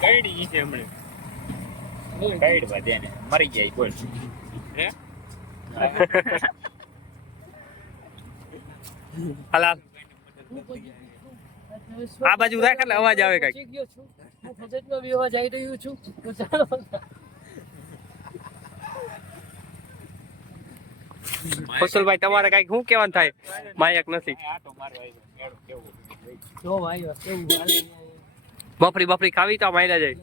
કઈડી છે હમણે. કઈડ વધે ને મરી જાય બોલ. હે? હાલ હાલ. આ બાજુ રાખ એટલે અવાજ આવે હું ફજતમાં બી અવાજ આવી રહ્યું છું. તો ચાલો. કુશલભાઈ તમારે કંઈક શું કેવાનું થાય? માયક નથી. આવ્યો કેવું? જો ભાઈ બફરી બફરી ખાવી તો માયલા જાય.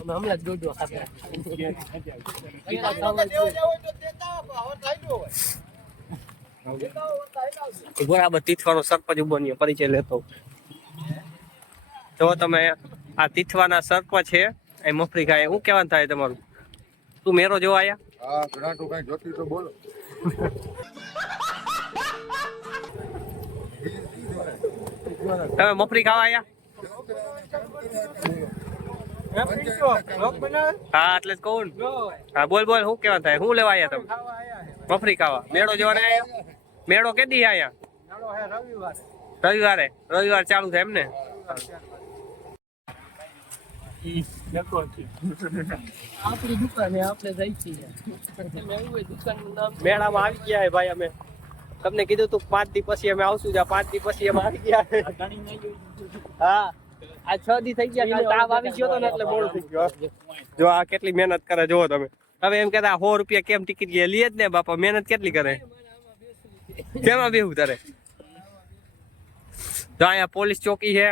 અમે હમણાં જ દોઢ વખત જ બરાબર તીથવાનો સરપંચ બન્યો પરિચય લેતો જો તમે આ તીથવાના સરપંચ છે એ મફરી ખાય. શું કેવાનું થાય તમારું? તું મેરો જોવા આયા? હા ઘણા તો કઈ જોતી તો બોલો. તમે મફરી ખાવા આયા? હા એટલે કહું હા બોલ બોલ શું કેવા થાય? શું લેવા આયા તમે? મફરી ખાવા. મેળો જોવા આયા? મેળો કે દી આયા? રવિવારે. રવિવાર ચાલુ થાય એમ ને? આપણી દુકાને આપણે જઈ છીએ. મેળામાં આવી ગયા ભાઈ અમે. તમને કીધું તું પાંચ દી પછી અમે આવશું જા પાંચ દી પછી અમે આવી ગયા. હા. આ છ દી થઈ ગયા તાવ આવી ગયો તો ને એટલે મોડું થઈ ગયું. જો આ કેટલી મહેનત કરે જોવો તમે. હવે એમ કેતા સો રૂપિયા કેમ ટિકિટ લે લઈએ જ ને બાપા મહેનત કેટલી કરે? કેમાં બેહું તારે? જો અહીંયા પોલીસ ચોકી છે.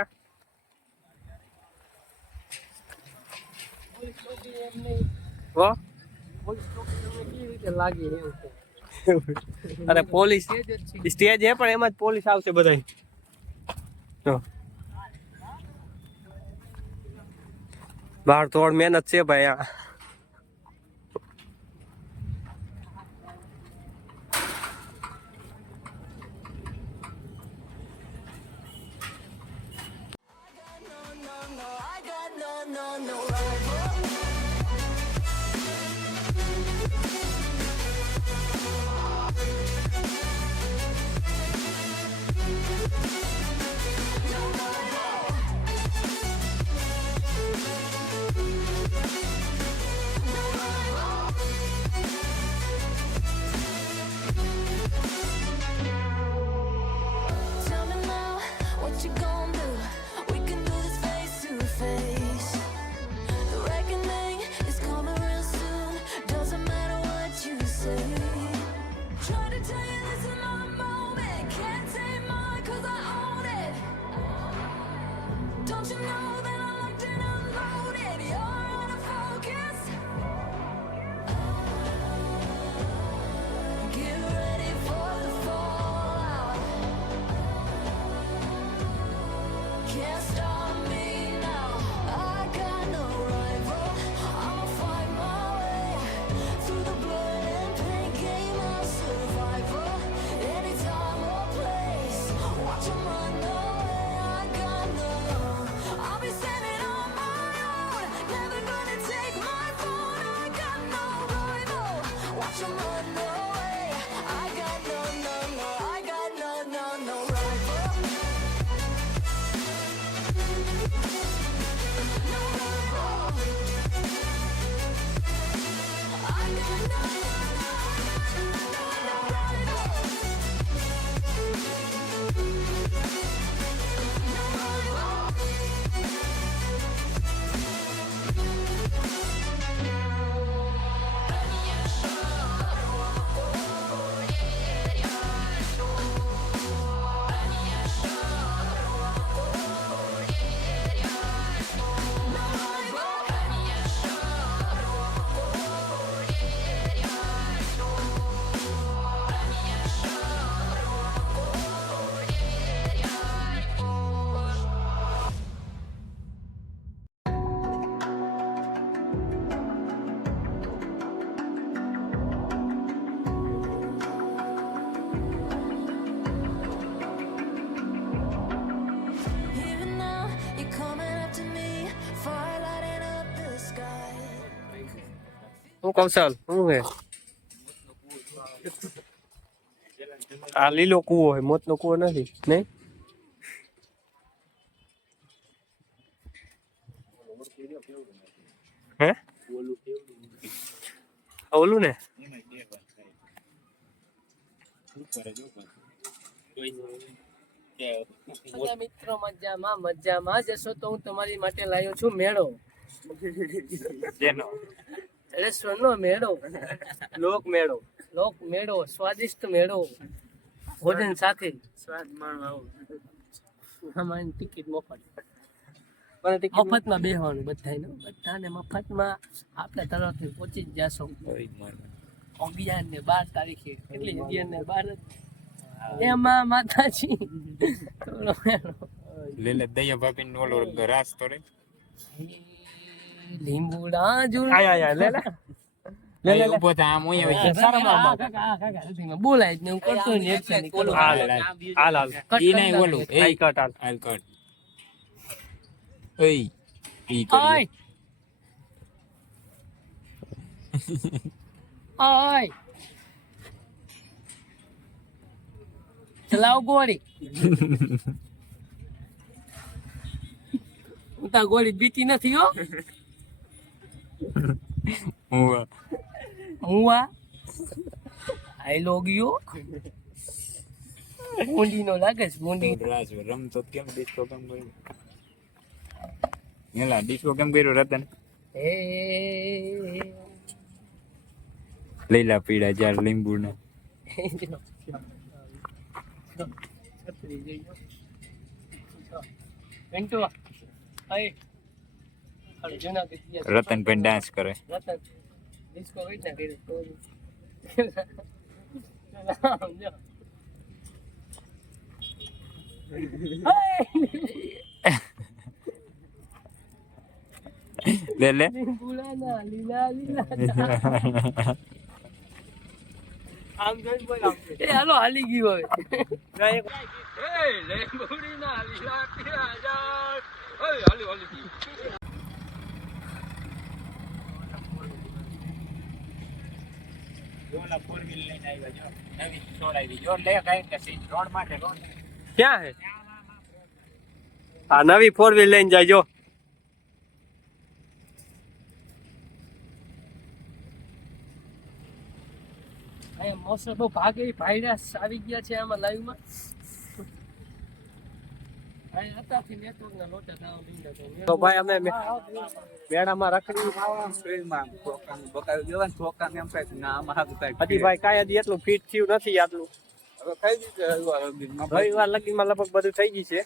પોલીસ ચોકી રીતે એવું છે. અરે પોલીસ તે. સ્ટેજ છે પણ એમાં જ પોલીસ આવશે બધા બહાર થોડ મહેનત છે ભાઈ આ હું કૌશલ શું હે આ લીલો કૂવો હોય મોતનો કુવો નથી નહીં? હે? ઓલું ને? મિત્રો મજામાં મજામાં. જશો તો હું તમારી માટે લાવ્યો છું મેળો. જેનો? રેસ્ટોરન્ટનો મેળો. લોક મેળો. લોક મેળો સ્વાદિષ્ટ મેળો. ભોજન સાથે. આમાં ટિકિટ મફત. મને ટિકિટ મફતમાં બેસવાનું બધાને બધાને મફતમાં આપણા તરફથી પહોંચી જ જાશો. અગિયાર ને બાર તારીખે. કેટલી અગિયાર ને બાર. એમાં માતાજી. લીલે દયા ભાભી નો રાસ તો રે. લીંબુડા ઝૂલા. આય આય આય, લે લે લે લે લે ઊભો થા આમ ઓય આ કાકા, આ કાકા, આ કાકા, નથી. બોલાય જ હું કરતો ને એક છે નહીં. હાલ હાલ હાલ ઈ કરી ઓલું એ કટ હાલ હાલ કટ એય ઈ કરી ઓય ઓય ચલાવ ગોળી હું ગોળી બીતી નથી હો હું હું આઈ આઈ લોગીઓ મુંડી નો લાગે છે મુંડી રાસ રમતો કેમ ડિસ્કો કેમ કર્યો? એલા ડિસ્કો કેમ કર્યો રતન? એ. લીલા પીળા જાર લીંબુ ના વેંટુ આય અરે રતન ભાઈ ડાન્સ કરે. રતન ડિસ્કો કઈ ના કર્યું લે લે. લીલા લીલા. આમ જોઈને બોલ આમ એ હાલો હાલી ગયો હવે. ના, એક- ઓલા ફોર વ્હીલ લઈને આવ્યા જો. નવી છોડાવી જો લે કઈ કે સીટ રોડ માટે રોડ ક્યાં હે? આ નવી ફોર વ્હીલ લઈને જાય જો. મોસમ બહુ ભાગે ભાઈરાસ આવી ગયા છે આમાં લાઈવ માં ભાઈ અમે મેળામાં રખડી થવા માંડ્યા છે. તો ભાઈ અમે મે- મેળામાં રખડી હજી ભાઈ કાંઈ હજી એટલું ફિટ થયું નથી આટલું. રવિવાર લગીમાં લગભગ બધું થઈ ગયું છે.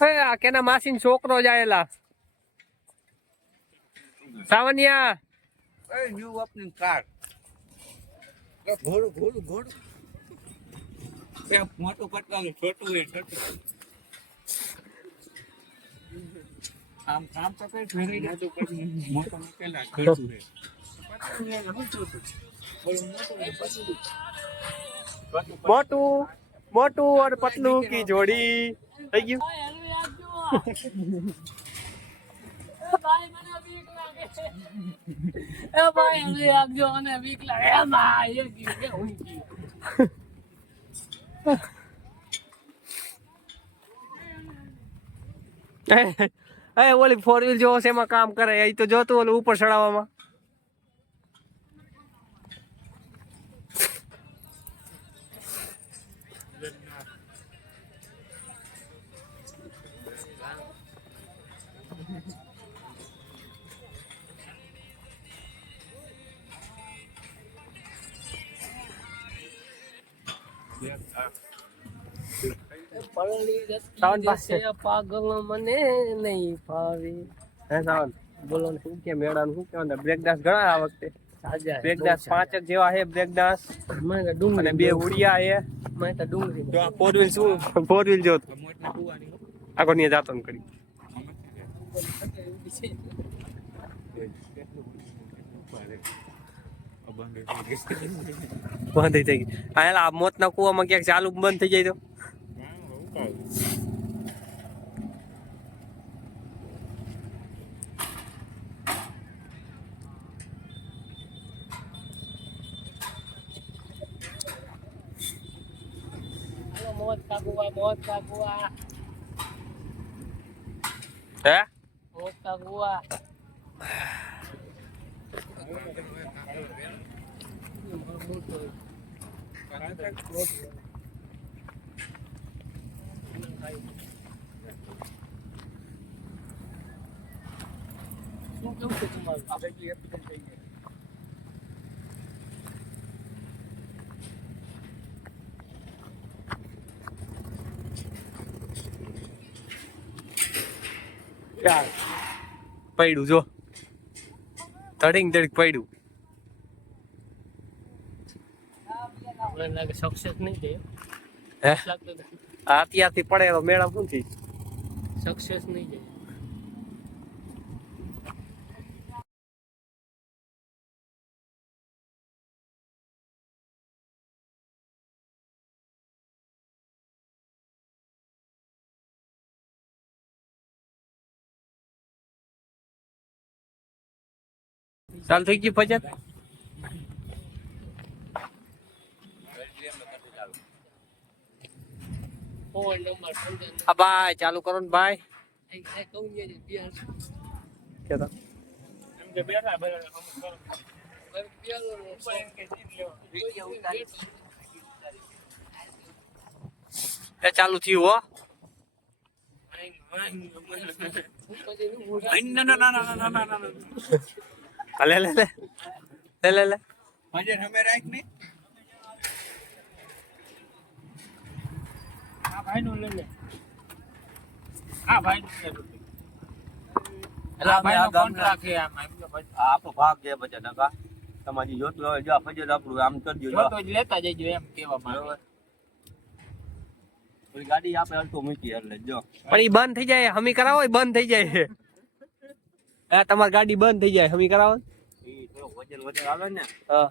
હે આ કેના માસીન છોકરો જાયેલા સાવનિયા. ન્યુ ઓપનિંગ કાર ઘોડું ઘોડું ઘોડું મોટું પટકાવું છોટું એ છોટું આમ કામ તો કઈ ઘરે જતું પણ મોટો મૂકેલા ઘરતું રહે મોટું મોટું અને પતલું કી જોડી થઈ ગયું એ ભાઈ, હલવી આપજો, અને બીક લાગે. એ ભાઈ, એ ગયું, એ હું ગયું. એ ઓલી ફોર વ્હીલ જોવો છે એમાં કામ કરે એ તો જોતું ઓલું ઉપર ચડાવવામાં સાવન પાસે. પાગલ મને નહીં ફાવે હે સાવન? બોલો ને શું કે મેળાનું શું કહેવાય બ્રેક ડાન્સ ઘણા આ વખતે? સાજા બ્રેક ડાન્સ પાંચક જેવા છે બ્રેક ડાન્સ તો અને બે ઉડિયા છે. મેં તો ડુંગળી જો આ ફોર વ્હીલ શું? ફોર વ્હીલ જો આગળની જાતો ને કરી? બંધ થઈ ગઈ આ મોતના કુવામાં ક્યાંક ચાલુ બંધ થઈ જાય તો મોત કાકુઆ મોત કાકુઆ હે મોત કાકુઆ શું કેવું છે તમારું ચાલ પડ્યું જો. તડીંગ તડીંગ પડ્યું. સક્સેસ નહીં દે હે? લાગતું આ અત્યારથી પડે મેળા શું થઈ સક્સેસ નહીં દે ચાલ થઈ ગયું ફજત? ફોન નંબર પંદર ભાઈ ચાલુ કરો ને ભાઈ. એ ચાલુ થયું હો. ના ના ના ના ના ના ના. લે લે લે લે લે લે ભજન અમે રાખ ને આ ભાઈનું લઈ લે. આ ભાઈનું લઈ લે. એટલે અમે આ આમાં. ભાઈ આપણો ભાગ છે નકા તમારી જોતું હોય જો આ આપણું આમ કરજો જોતો જ લેતા જજો એમ કેવા આવે. ગાડી આપણે અડધો મૂકી એટલે જો પણ એ બંધ થઈ જાય હમી કરાવો બંધ થઈ જાય હા તમારી ગાડી બંધ થઈ જાય હમી કરાવો ને? વજન વધારે આવે ને હા.